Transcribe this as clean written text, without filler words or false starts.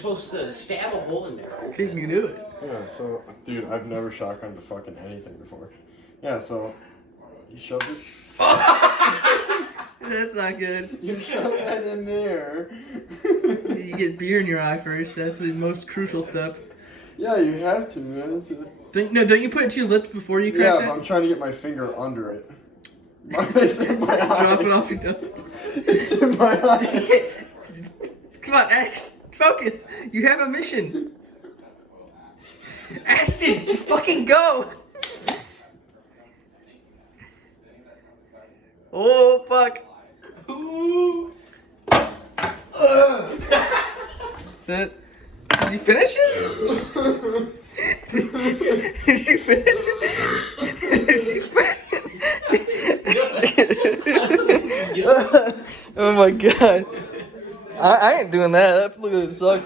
Supposed to stab a hole in there. Okay, you can do it. Yeah, so, dude, I've never shotgunned to fucking anything before. Yeah, so, you shove this. That's not good. You shove that in there. You get beer in your eye first. That's the most crucial step. Yeah, you have to, man. It's a... Don't you put it to your lips before you crack Yeah, that? I'm trying to get my finger under it. It's in my Drop eye. it off your nose. It's in my eye. Come on, Ash. Focus. You have a mission. Ashton, fucking go. Oh, fuck. That, did you finish it? Did you finish it? Did you finish it? Oh my god. I ain't doing that. Look at this suck.